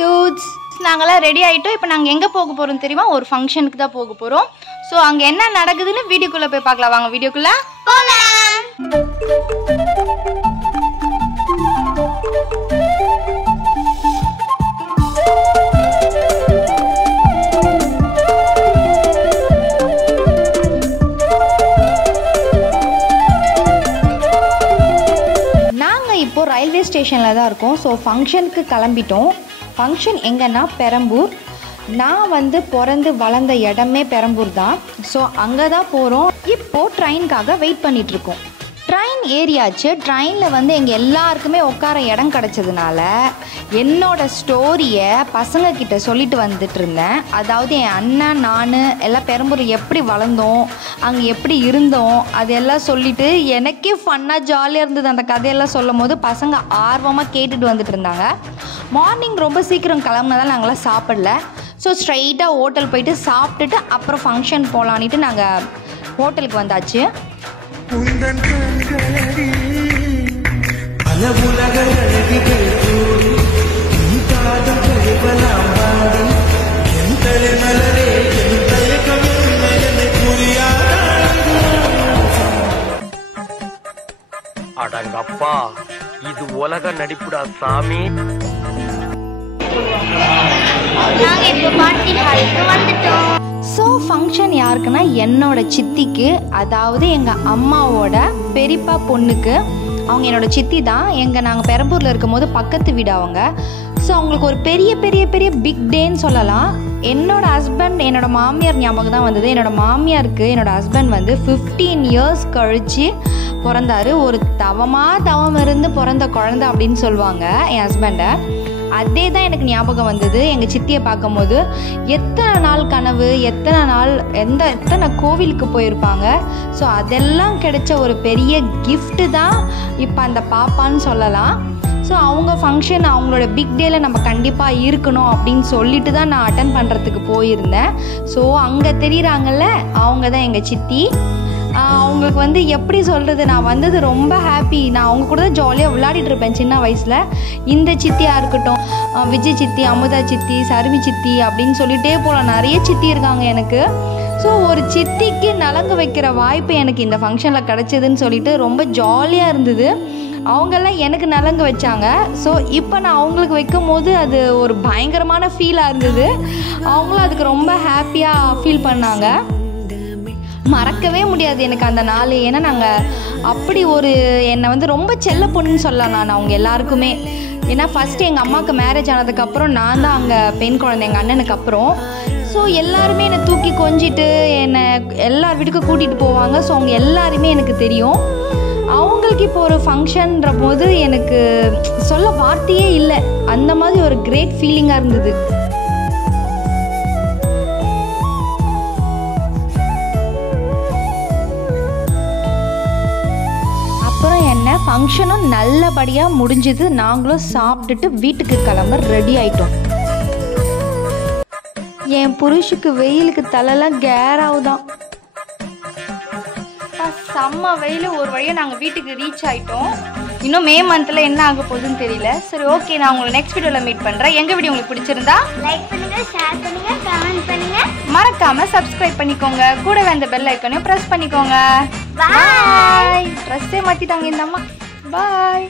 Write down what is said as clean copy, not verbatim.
dudes, நாங்கலாம் ready ஆயிட்டோம். இப்போ நாங்க எங்க போக போறோம் தெரியுமா? ஒரு ஃபங்க்ஷனுக்கு தான் போக போறோம். சோ அங்க என்ன நடக்குதுன்னு வீடியோக்குள்ள போய் பார்க்கலாம். வாங்க வீடியோக்குள்ள போலாம். நாங்க இப்போ ரயில்வே ஸ்டேஷன்ல தான் இருக்கோம். ஸோ ஃபங்க்ஷனுக்கு கிளம்பிட்டோம். ஃபங்க்ஷன் எங்கன்னா பெரம்பூர். நான் வந்து பிறந்து வளர்ந்த இடமே பெரம்பூர் தான். ஸோ அங்கே தான் போகிறோம். இப்போது ட்ரெயினுக்காக வெயிட் பண்ணிகிட்ருக்கோம். ட்ரெயின் ஏறியாச்சு. ட்ரெயினில் வந்து எங்கள் எல்லாருக்குமே உட்கார இடம் கிடச்சதுனால என்னோடய ஸ்டோரியை பசங்கக்கிட்ட சொல்லிட்டு வந்துட்டு இருந்தேன். அதாவது என் அண்ணன் நான் எல்லாம் பெரம்பூர் எப்படி வளர்ந்தோம், அங்கே எப்படி இருந்தோம், அதெல்லாம் சொல்லிவிட்டு எனக்கே ஃபன்னாக ஜாலியாக இருந்தது. அந்த கதையெல்லாம் சொல்லும் போது பசங்க ஆர்வமாக கேட்டுட்டு வந்துட்டு இருந்தாங்க. மார்னிங் ரொம்ப சீக்கிரம் கிளம்புனதால் நாங்களாம் சாப்பிடல. ஸோ ஸ்ட்ரைட்டாக ஹோட்டல் போயிட்டு சாப்பிட்டுட்டு அப்புறம் ஃபங்க்ஷன் போகலான்ட்டு நாங்கள் ஹோட்டலுக்கு வந்தாச்சு. அடங்கப்பா, இது உலக நடிப்புடா சாமி. ஸோ ஃபங்க்ஷன் யாருக்குன்னா என்னோட சித்திக்கு, அதாவது எங்கள் அம்மாவோட பெரியப்பா பொண்ணுக்கு. அவங்க என்னோட சித்தி தான். நாங்கள் பெரம்பூரில் இருக்கும் போது பக்கத்து வீடு அவங்க. ஸோ அவங்களுக்கு ஒரு பெரிய பெரிய பெரிய பிக் டேன்னு சொல்லலாம். என்னோடய ஹஸ்பண்ட், என்னோடய மாமியார் ஞாபகம் தான் வந்தது. என்னோடய மாமியாருக்கு என்னோடய ஹஸ்பண்ட் வந்து 15 இயர்ஸ் கழித்து பிறந்தாரு. ஒரு தவம் இருந்து பிறந்த குழந்தை அப்படின்னு சொல்லுவாங்க என் ஹஸ்பண்டை. அதே தான் எனக்கு ஞாபகம் வந்தது எங்கள் சித்தியை பார்க்கும்போது. எத்தனை நாள் கனவு, எத்தனை நாள் எத்தனை கோவிலுக்கு போயிருப்பாங்க. ஸோ அதெல்லாம் கிடைச்ச ஒரு பெரிய கிஃப்ட்டு தான் இப்போ அந்த பாப்பான்னு சொல்லலாம். ஸோ அவங்க ஃபங்க்ஷன், அவங்களோட பிக் டேயில் நம்ம கண்டிப்பாக இருக்கணும் அப்படின்னு சொல்லிட்டு தான் நான் அட்டன் பண்ணுறதுக்கு போயிருந்தேன். ஸோ அங்கே தெரியுறாங்கல்ல, அவங்க தான் எங்கள் சித்தி. அவங்களுக்கு வந்து எப்படி சொல்கிறது, நான் வந்தது ரொம்ப ஹாப்பி. நான் அவங்க கூட தான் ஜாலியாக விளையாடிட்டு இருப்பேன் சின்ன வயசில். இந்த சித்தியாக இருக்கட்டும், விஜய் சித்தி, அமுதா சித்தி, சருமி சித்தி அப்படின்னு சொல்லிகிட்டே போகலாம். நிறைய சித்தி இருக்காங்க எனக்கு. ஸோ ஒரு சித்திக்கு நலங்கு வைக்கிற வாய்ப்பு எனக்கு இந்த ஃபங்க்ஷனில் கிடச்சிதுன்னு சொல்லிட்டு ரொம்ப ஜாலியாக இருந்தது. அவங்கெல்லாம் எனக்கு நலங்கு வச்சாங்க. ஸோ இப்போ நான் அவங்களுக்கு வைக்கும் போது அது ஒரு பயங்கரமான ஃபீலாக இருந்தது. அவங்களும் அதுக்கு ரொம்ப ஹாப்பியாக ஃபீல் பண்ணாங்க. மறக்கவே முடியாது எனக்கு அந்த நாள். ஏன்னா நாங்கள் அப்படி ஒரு என்னை வந்து ரொம்ப செல்ல பொண்ணுன்னு சொல்லலாம் நான் அவங்க எல்லாருக்குமே. ஏன்னா ஃபஸ்ட்டு எங்கள் அம்மாவுக்கு மேரேஜ் ஆனதுக்கப்புறம் நான் தான் அங்கே பெண் குழந்தை எங்கள் அண்ணனுக்கு அப்புறம். ஸோ எல்லாருமே என்னை தூக்கி கொஞ்சிட்டு என்னை எல்லார் வீட்டுக்கும் கூட்டிகிட்டு போவாங்க. ஸோ அவங்க எல்லாருமே எனக்கு தெரியும். அவங்களுக்கு இப்போ ஒரு ஃபங்க்ஷன்ற போது எனக்கு சொல்ல வார்த்தையே இல்லை. அந்த மாதிரி ஒரு கிரேட் ஃபீலிங்காக இருந்தது. அப்புறம் என்ன ஃபங்க்ஷனும் நல்லபடியாக முடிஞ்சுது. நாங்களும் சாப்பிட்டுட்டு வீட்டுக்கு கிளம்ப ரெடி ஆகிட்டோம். என் புருஷுக்கு வெயிலுக்கு தலைலாம் கேராவுதான். செம்ம வெயில். ஒரு வழியாக நாங்கள் வீட்டுக்கு ரீச் ஆகிட்டோம். இன்னும் மே மந்தில் என்ன ஆக போகுதுன்னு தெரியல. சரி, ஓகே, நான் உங்களை நெக்ஸ்ட் வீடியோவில் மீட் பண்ணுறேன். எங்கள் வீடியோ உங்களுக்கு பிடிச்சிருந்தா லைக் பண்ணுங்க, ஷேர் பண்ணுங்க, கமெண்ட் பண்ணுங்க. மறக்காமல் சப்ஸ்கிரைப் பண்ணிக்கோங்க. கூடவே அந்த பெல் ஐக்கானையும் ப்ரெஸ் பண்ணிக்கோங்க. பாய். ட்ரெஸ்ஸே மாற்றிட்டாங்க இந்த அம்மா. பாய்.